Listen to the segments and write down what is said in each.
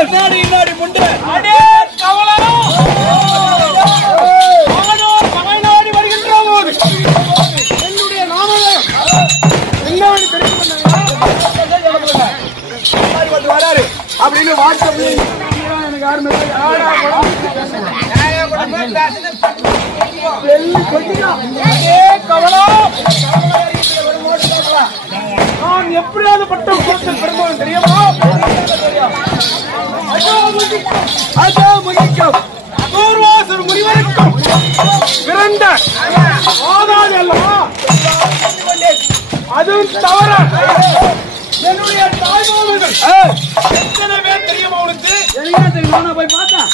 இன்னாடி முண்டு அடே கவலம் தமிழ்நாடு வருகின்ற போது என்னுடைய நாமதயம் என்னவென்று தெரிந்து வராரு அப்படின்னு வாட்ஸ்அப் எனக்கு யாருமே நான் எப்படியாவது பட்டம் கோட்டல் பெருமான் தெரியுமா? தூர்வாசர் முனிவருக்கும் பிறந்த ஆதாது அல்லவா? அதுவும் தவற என்னுடைய தாய்மாமர்கள் எத்தனை பேர் தெரியுமா உனக்கு? என்ன தெரியுமா? நான் போய் பார்த்தேன்.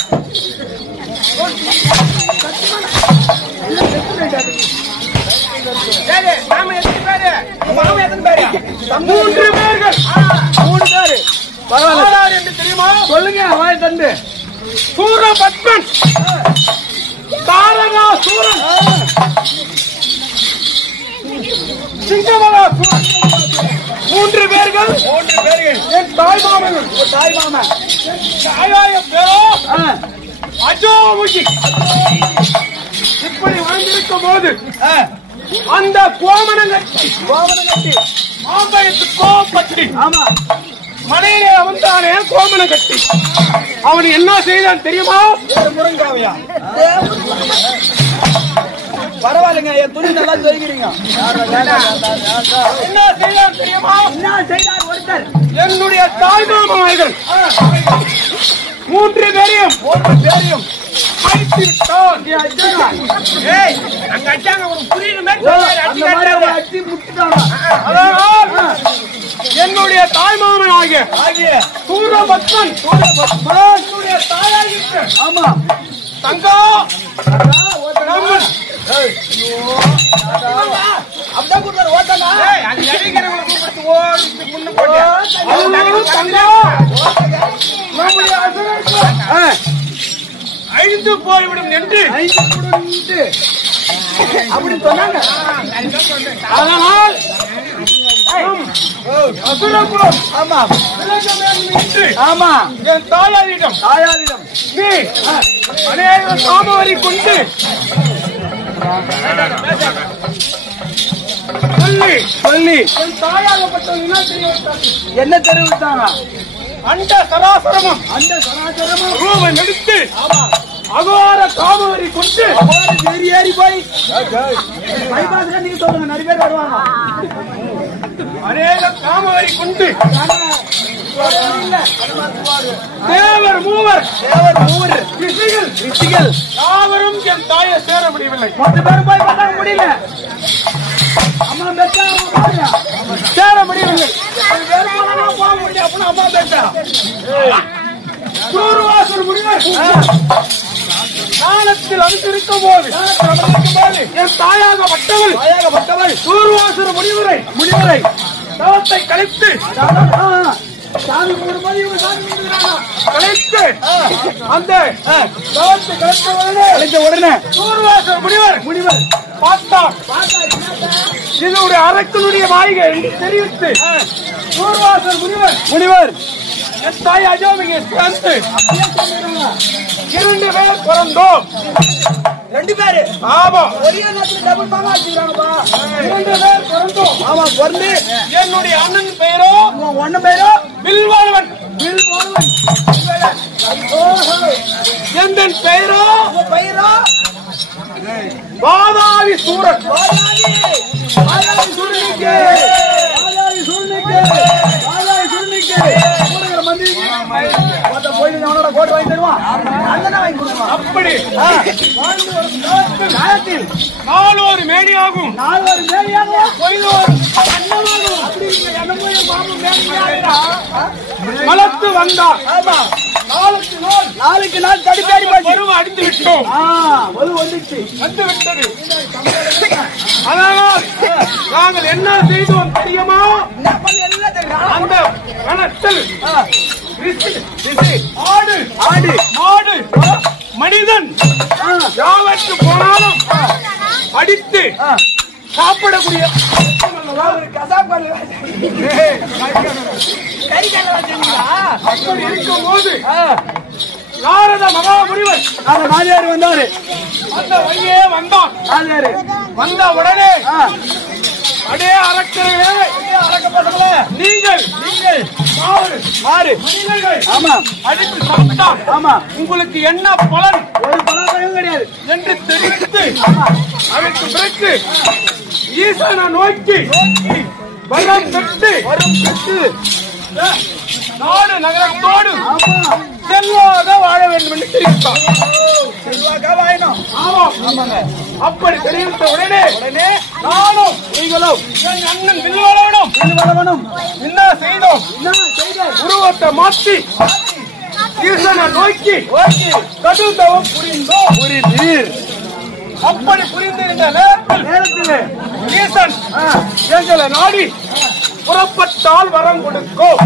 மூன்று பேர்கள் என்று தெரியுமா? சொல்லுங்க வாய் தந்து. சூரபத்மன், தாரகா சூரன், சிங்கமலா சூரன். மூன்று பேர்கள் என் தாய்மாமன். தாய்மாமன் தாயாய பேரோ அஜோமுகி. இப்படி வாழ்ந்திருக்கும் போது அந்த கோமனங்கட்டி மாம்பழத்து கோபப்பட்டி மனையிலே அவன்தானே கோமனங்கட்டி. அவன் என்ன செய்தான் தெரியுமா? முருங்காவையா? பரவாயில்லைங்க, என் துணி நல்லா தெரிகிறீங்க. என்ன செய்தான் தெரியுமா? என்ன செய்தார் ஒருத்தர்? என்னுடைய தாய்மாமர்கள் மூன்று பேரையும் அடித்து விட்டான். என்னுடைய தாய்மாமன் ஆகிய சூரபத்மன் தாயாகிட்டு ஆமா தங்கா அழிந்து போய்விடும் என்று அப்படி சொன்னாங்க. அதனால் அசுரகுலம் ஆமா என் தாயாரிடம் நீ அநேக சாமவரி கொண்டு சொல்லி என் தாயாகப்பட்டவங்க என்ன தெரிவித்தாங்க? அந்த சராசரமும் ரூபம் எடுத்து அகோர காமவரி கொண்டு ஏறி போய் நீங்க சொல்லுங்க, நிறைய பேர் வருவாங்க. அநேக காமவரி கொண்டு தேவர் மூவர் ரிஷிகள் யாவரும் என் தாயை சேர முடியவில்லை. 10 பேரும் போய் பார்க்க முடியல. அம்மா பேட்டா சேர முடியவில்லை. போக முடியும் அப்படின்னு அம்மா பேட்டா சூர்வாசர் முனிவர் காலத்தில் அமைந்திருக்கும் போது என் தாயாகப்பட்டவள் சூர்வாசர் முனிவரை தவத்தை கழித்து அந்த தவத்தை கழித்த உடனே சூர்வாசர் முனிவர் பார்த்தார். இது ஒரு அரக்கனுடைய மாளிகை என்று தெரிவித்து சூர்வாசர் முனிவர் என் தாய் அஜோமிகை சேர்ந்து 2 பேர் பிறந்தோம். 2 பேரு ஆமா ஒரே நேரத்தில் டபுள் பாமா வச்சிருக்காங்கப்பா. 2 பேர் பிறந்தோம். ஆமா பிறந்து என்னுடைய அண்ணன் பெயரோ பில்வாழ்வன். என் பெயரோ வாதாவி சூரன். அப்படி 4 மேனியாகும் மலத்து வந்தார். நாளுக்கு நாள் தடுப்பேறி அடித்து விட்டோம். வந்து விட்டது. அதனால் நாங்கள் என்ன செய்தோம் தெரியுமா? அந்த கணத்தில் ஆடு மாடு மனிதன் யாவற்று போனாலும் அடித்து சாப்பிடக்கூடிய அப்படி இருக்கும் போது நாரத மகாமுனிவர் அந்த மாலியார் வந்தாரு. அந்த வழியே வந்தான். வந்த உடனே அடே அரக்கர்களே, அரக்கப்பட்டவர்களே, நீங்கள் மாறு ஆமா அடித்து சாப்பிட்டால் ஆமா உங்களுக்கு என்ன பலன்? ஒரு பலன் கிடையாது என்று தெரிவித்து அதற்கு பிறகு ஈசனை நோக்கி வரம் பெற்று நாடு நகரத்தோடு செல்வாக வாழ வேண்டும் என்று தெரிவித்தார். செல்வாக வாழணும். அப்படி தெரிவித்த உடனே நானும் நீங்களும் என் அண்ணன் வில்வலவனும் என்ன செய்தோம்? உருவத்தை மாற்றி ஈசனை நோக்கி கடுதவம் புரிந்தீர். அப்படி புரிந்திருந்த நேரத்தில் ஈசன் எங்களை நாடி புறப்பட்டால் வரம் கொடுக்கும்.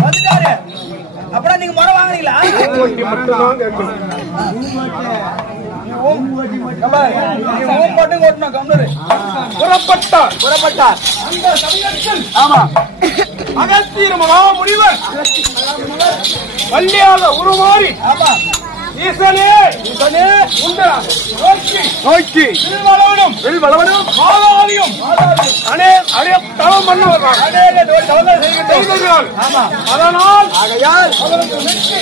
அப்புறம் நீங்க முறை வாங்குறீங்களா? புறப்பட்டார். அந்த சமயத்தில் ஆமா அகஸ்தியர் மகாமுனிவர் வள்ளியாக உருமாறி ஈசனே நோக்கி வில்வலவனும் மாதாவியும் தவம் பண்ண அதனால் அவருக்கு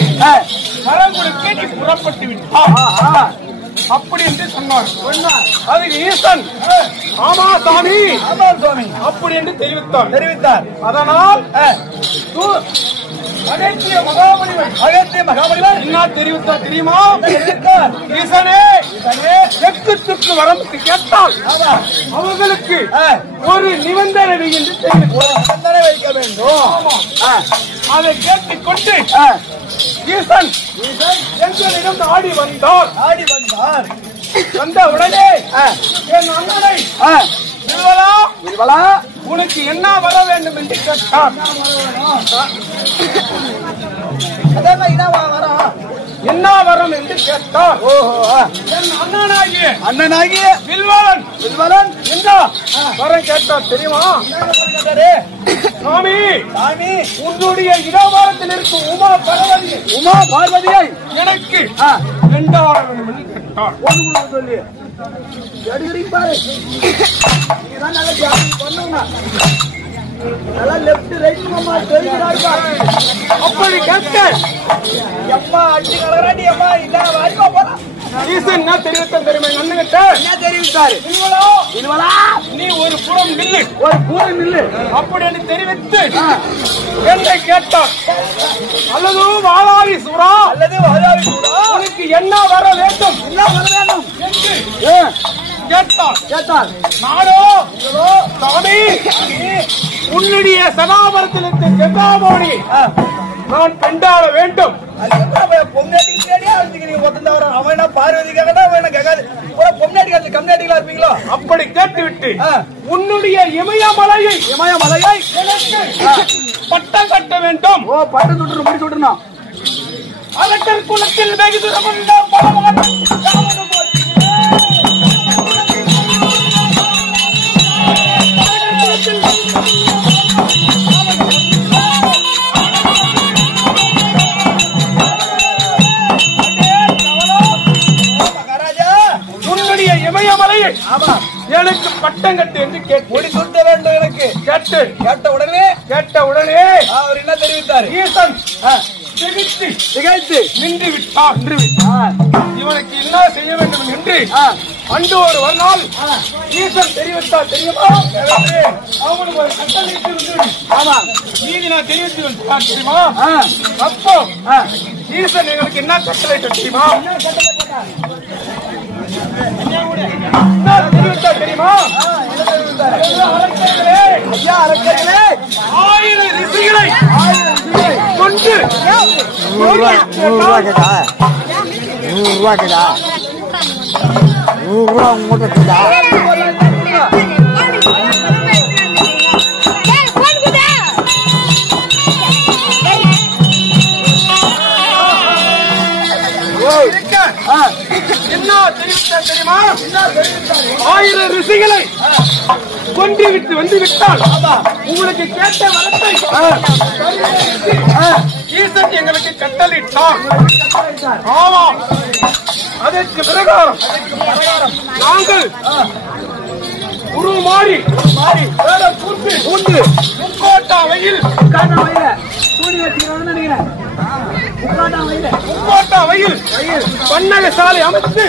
வரம் கொடுக்க நீ புறப்பட்டு விட்டார் அப்படி என்று சொன்னார். அதுக்கு ஈசன் ஆமா சாமி அப்படி என்று தெரிவித்தார். அதனால் அகத்திய மகாமுனிவர் என்ன தெரிவித்தார் தெரியுமா? ஈசனே தெற்கு வரம்புக்கு கேட்டால் அவர்களுக்கு ஒரு நிபந்தனை என்று நிபந்தனை வைக்க வேண்டும். அதை கேட்டுக்கொண்டு ஈசன் எங்களிடம் ஆடி வந்தார். வந்த உடனே என் அண்ணனை வில்வலா உனக்கு என்ன வர வேண்டும் என்று கேட்டார். என்ன வரம் என்று கேட்டார். என் அண்ணனாகிய வில்வலன் என்ன வரம் கேட்டார் தெரியுமா? சாமி உன்னுடைய இடவாரத்தில் இருக்கும் உமா பார்வதியை எனக்கு வெண்டாட வேண்டும் என்று கேட்டார். சொல்லி அப்படி கேட்க என்ன தெரிவித்தார் தெரியுமா? என்ன தெரிவித்தாரு? நீ ஒரு புறம் நில்லு அப்படி என்று தெரிவித்து என்னை கேட்டார். அல்லது வாழாரி சூரா உனக்கு என்ன வர வேண்டும் என்று கேட்டார். நானோ சாமி உன்னுடைய சனாபரத்தில் இருந்த செந்தாமோனி நான் பெண்டாட வேண்டும். அப்படி கேட்டுவிட்டு உன்னுடைய இமயமலையை பட்டம் கட்ட வேண்டும். பட்டம் முடிச்சுடணும். அரக்கர் குலத்தில் வெகு உன்னுடைய இமயமலையை எனக்கு பட்டம் கட்டு என்று கேட்க வேண்டும். எனக்கு கேட்ட உடனே அவர் என்ன தெரிவித்தார்? ஈசன் திகைத்து நின்று விட்டார். இவனுக்கு என்ன செய்ய வேண்டும் என்று அன்று ஒரு நாள் ஈசன் தெரிவித்தார் தெரியுமா? அவனுக்கு ஒரு கட்டளை நீதி நான் தெரிவித்து விட்டார் தெரியுமா? அப்போ ஈசன் எங்களுக்கு என்ன கட்டளை தெரியுமா? தெரியுமா? ஆயிரம் ரிஷிகளை கொண்டு 100 ரூபா கேட்டா 100 ரூபா உங்ககிட்ட கேட்டா என்ன தெரிவித்தார் தெரியுமா? 1000 ரிஷிகளை கொண்டு விட்டு வந்து விட்டால் உங்களுக்கு கேட்ட வரத்தை ஈசன் எங்களுக்கு கட்டளிட்டார். ஆமாம், அதற்கு பிரகாரம் நாங்கள் உருமாறி முக்கோட்டா வயல் முக்கோட்டா வயல் பன்னக சாலை அமைத்து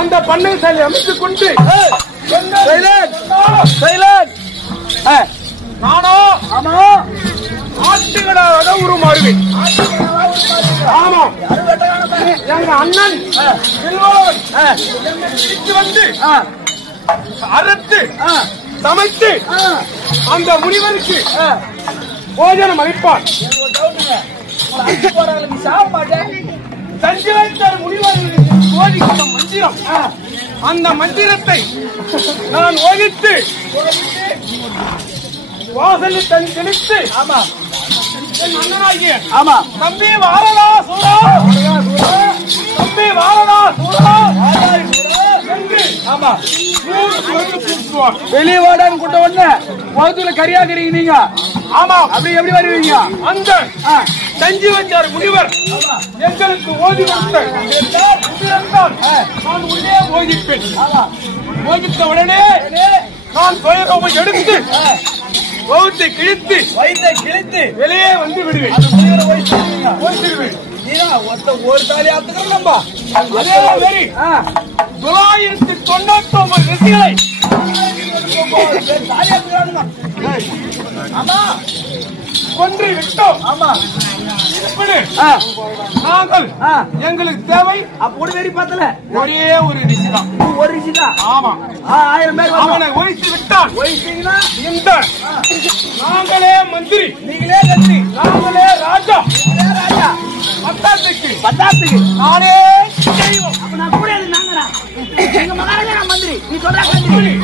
அந்த பன்னக சாலை அமைத்துக் கொண்டு நானோ ஆட்டுகளாக உருமாறுவேன். ஆமாம், எங்க அண்ணன் வந்து அறுத்து சமைத்து அந்த முனிவருக்கு போஜனம் அளிப்பார். சஞ்சீவன் முனிவர்களுக்கு போதிக்கிற மந்திரம், அந்த மந்திரத்தை நான் ஓதித்து வாசலில் தன் திணித்து அண்ணனாகிய தம்பி வாரதா சூரா, தம்பி வாரதா சூரா வெளியே வாடான்னு கூட்ட உடனே முகத்துல கரியாக்குறீங்க நீங்க. ஆமா, அப்படி எப்படி வருவீங்க? அந்த சஞ்சீவன் முனிவர் எங்களுக்கு ஓதி நான் உள்ளே ஓதிப்பேன். ஓதித்த உடனே நான் துயரோமை எடுத்து வகுத்தை கிழித்து வெளியே வந்து விடுவேன். ஒரு தாலி ஆத்துக்கிறோம்பா. அதே மாதிரி 999 ரிஷிகளை கொன்று விட்டோம். நாங்கள் எங்களுக்கு தேவை அப்படி வெறி பார்த்தல ஒரே ஒரு ரிஷி தான். ஒரு ரிஷி தான். ஆமா, 1000 பேர் அவனை ஒழித்து விட்டான். இந்த நாங்களே மந்திரி, நீங்களே மந்திரி, நாங்களே ராஜா. பத்தாத்துக்கு நானே செய்வோம். நான் கூட நாங்களா எங்க மகாராஜா மந்திரி, நீ சொல்ற மந்திரி.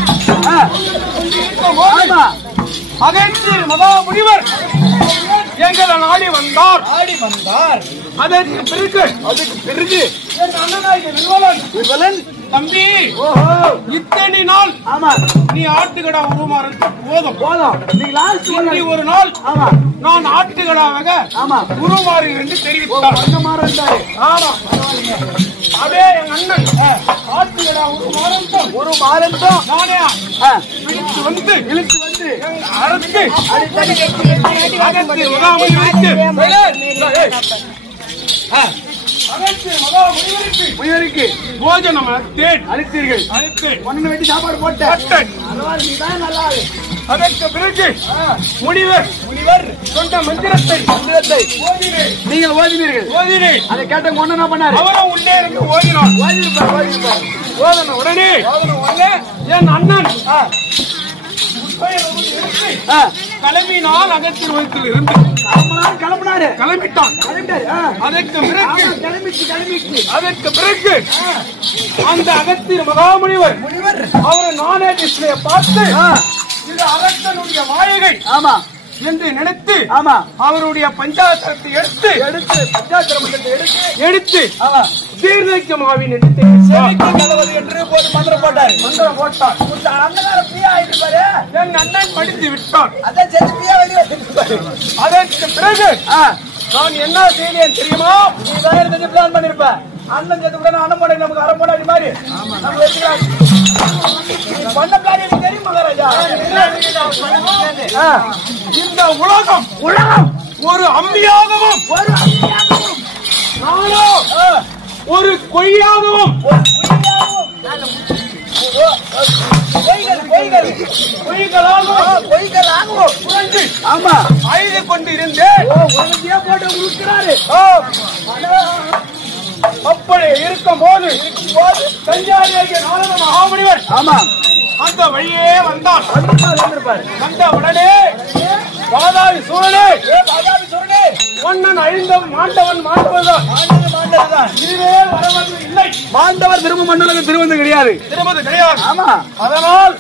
அகத்திய மகா முனிவர் எங்களை நாடி வந்தார். அதற்கு பிறகு என் அண்ணனாகிய வில்வலன் தம்பி இத்தனை நாள் நீ ஆட்டுக்கடா உருமாறது போதும். நீ ஒரு நாள் நான் ஆட்டுக்கடாவாக உருமாறு என்று தெரிவித்தார். ஆமா, அதே என் அண்ணன் ஆட்டுக்கடா உருமாறட்டும் நானே இழுத்து வந்து அறுத்து முனிவருக்கு போஜனம் அளித்தீர்கள். ஒன்னு வெட்டி சாப்பாடு போட்டேன். அதற்கு பிறகு முனிவர் சொன்ன மந்திரத்தை நீங்கள் ஓதினீர்கள். அதை கேட்ட ஒண்ணு என்ன பண்ணாரு? அவரும் உள்ளே இருந்து ஓதின உடனே என் அண்ணன் கிளம்பினால் அகத்தின் வயிற்றில் இருந்து கிளம்பிட்டான். அதற்கு பிறகு அந்த அகத்தின் மகாமுனிவர் அவர் நானே கிருஷ்ணனை பார்த்து இது அரசனுடைய மாயகை என்று நினைத்து அவருடைய பஞ்சாசரத்தை எடுத்து தீர்க்கமாவின் என்று மந்திரம் போட்டார். என் அண்ணன் படித்து விட்டான். அதற்கு பிறகு நான் என்ன செய்தேன் தெரியுமா? நீ வேற பிளான் பண்ணிருப்ப. அண்ணன் சேர்த்து கூட அண்ணன் போட நமக்கு அரை போடாடி மாதிரி பண்ண பிளான் எனக்கு தெரியும் மகாராஜா. இந்த உலகம் ஒரு அம்பியாகவும் நானோ ஒரு கொய்யாகவும் அழுது கொண்டு இருந்தேன். அப்படி இருக்கும் போது தஞ்சாவூர் நாரத மகாமுனிவர் அந்த வழியே வந்தார். வந்த உடனே வாதாபி சூரனே மன்னன் அழிந்த மாண்டவன் மாண்டவர்தான். இதுவே வரவது இல்லை. மாண்டவர் திரும்ப மன்னனுக்கு திரும்பது கிடையாது. அதனால்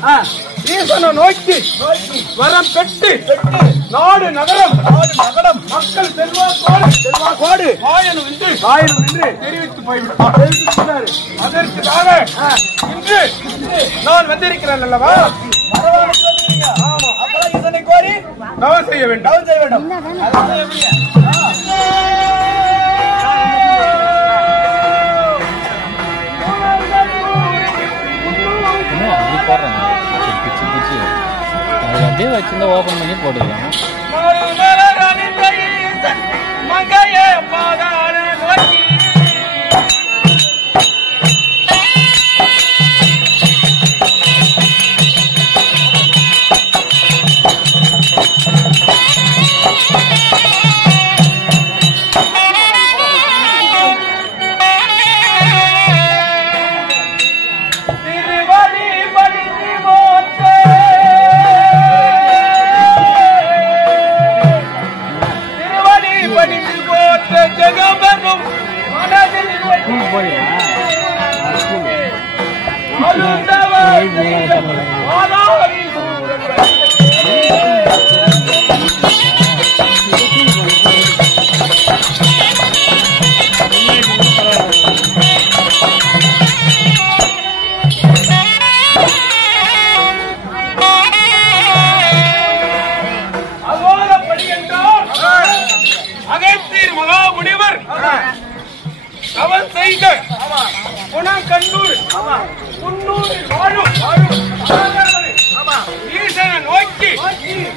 ஈசனை நோக்கி வரம் பெற்று நாடு நகரம் மக்கள் செல்வாக்கோடு கோடு ஆயனும் என்று தெரிவித்து போய்விடும். அதற்காக இன்று நான் வந்திருக்கிறேன் அல்லவா? ஆமா அப்பதான் ஈசனை கோரி தவம் செய்ய வேண்டும். தவம் செய்ய வேண்டும். அப்படியே வச்சிருந்தா ஓபன் பண்ணி போட்டுக்கலாம்.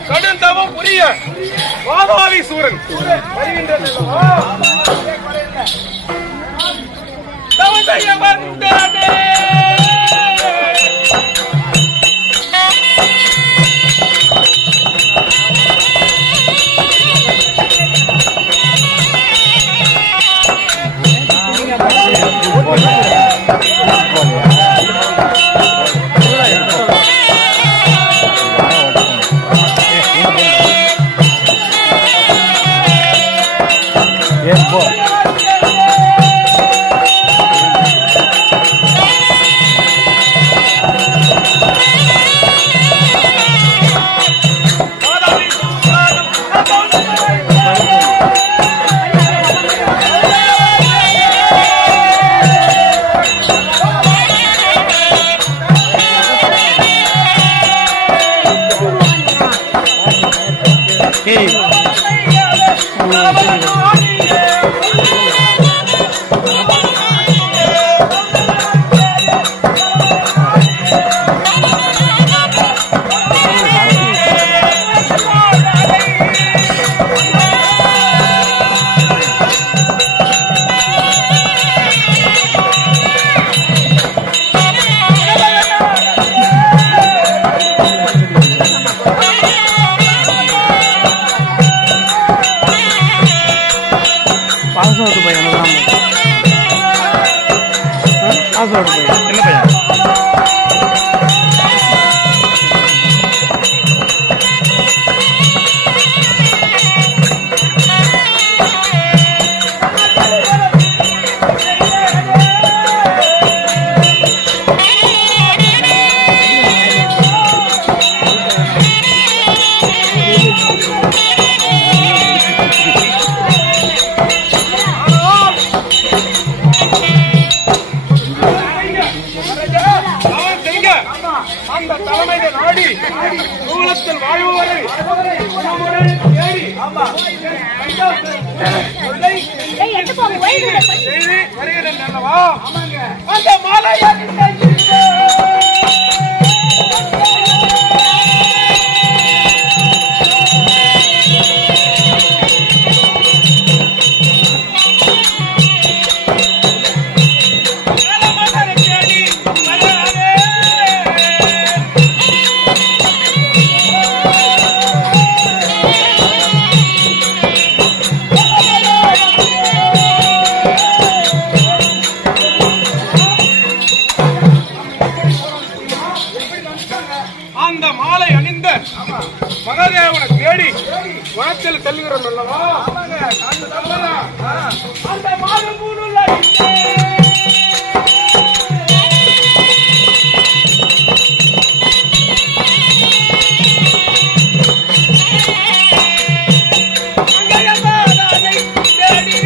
கடுந்தவம் புரிய வாதாளி சூரன் வருகின்றன. அந்த தலைமையை நாடி சூழத்தில் வாழ்பவரை வருகிறேன் அல்லவா? அந்த மாலை அந்த மாலை அணிந்த மகாதேவனை தேடி வனத்தில் செல்கிறோம் அல்லவா? அந்த மாலை தேடி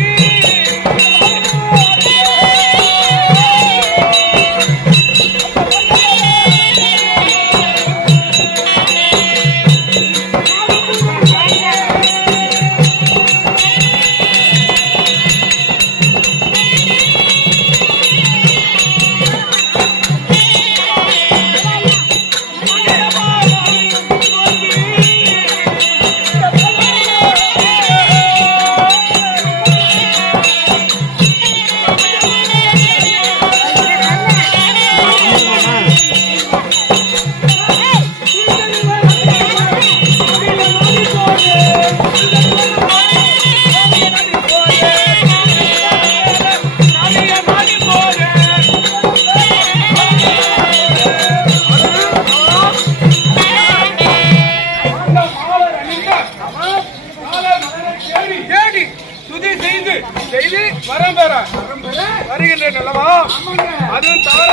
செய்து வரம் பெற வருகின்றேன் அல்லவா? அதுவும் தவிர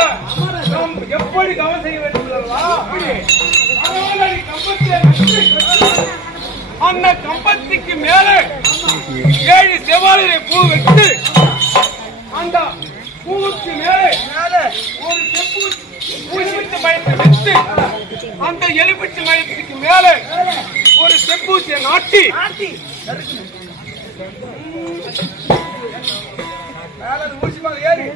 நாம் எப்படி கவனம் செய்ய வேண்டும் அல்லவா? அந்த கம்பத்துக்கு மேலே 7 செவ்வாழை பூ வைத்து அந்த பூவுக்கு மேலே ஒரு எலுமிச்சை மயத்தை வைத்து அந்த எலுமிச்சை மயத்துக்கு மேலே ஒரு செப்பூசியை நாட்டி ஊசிமாக ஏறி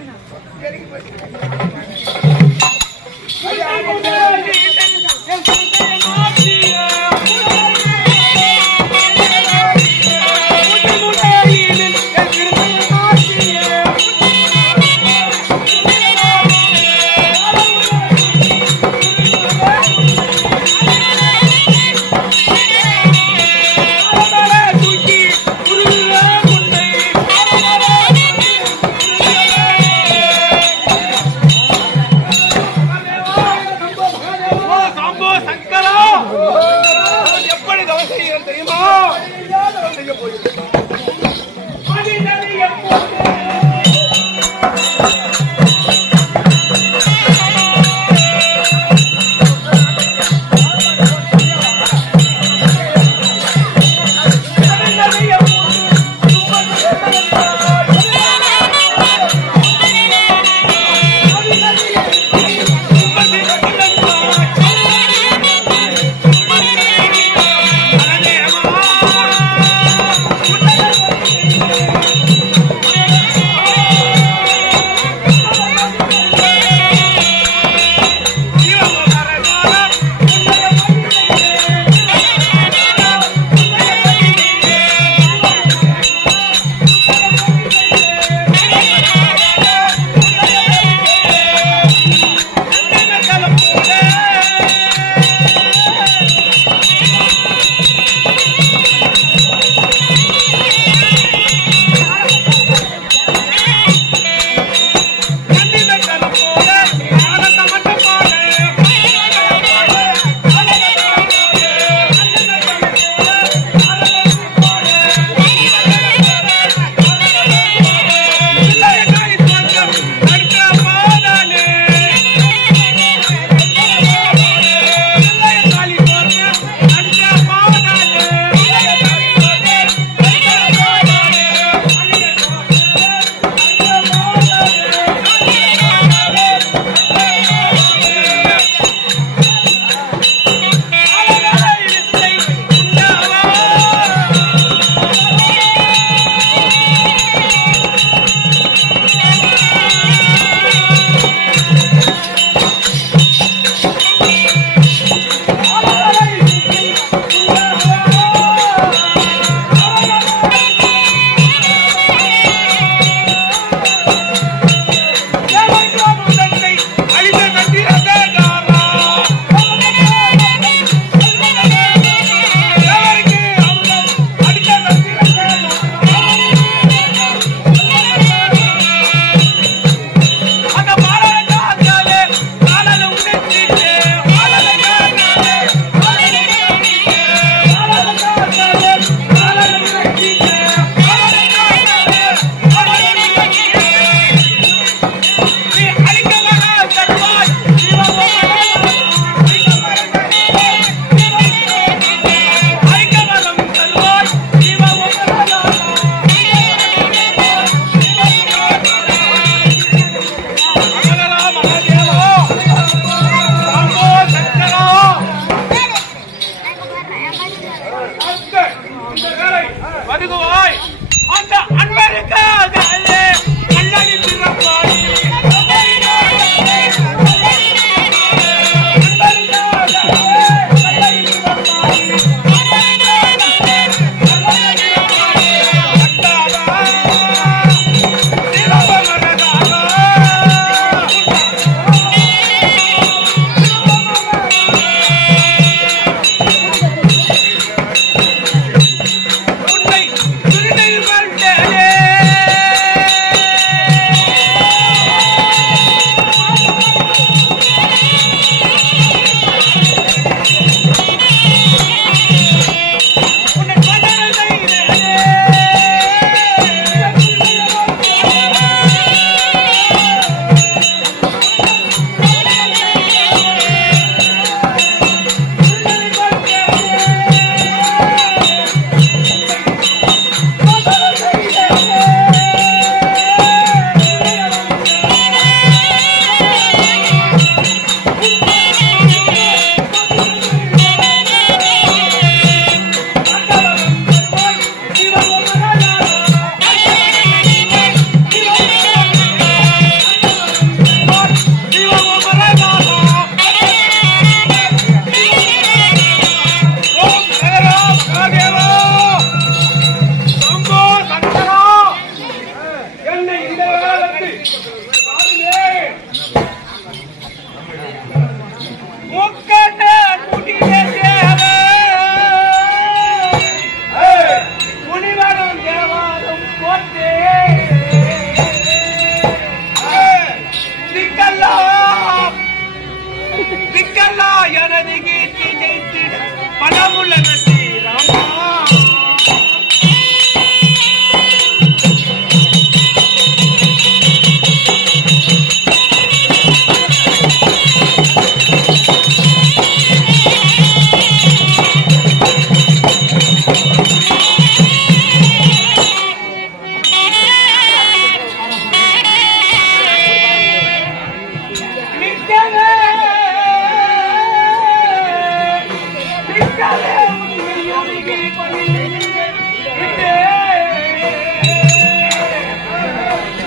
திக்கல்லா எனது கீர்த்தி ஜெயித்திட பலமுள்ள நன்றி ராமா.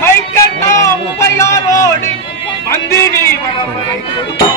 மைக்கண்ணா உமையாரோடு வந்தினி வனமலை கொடுக்க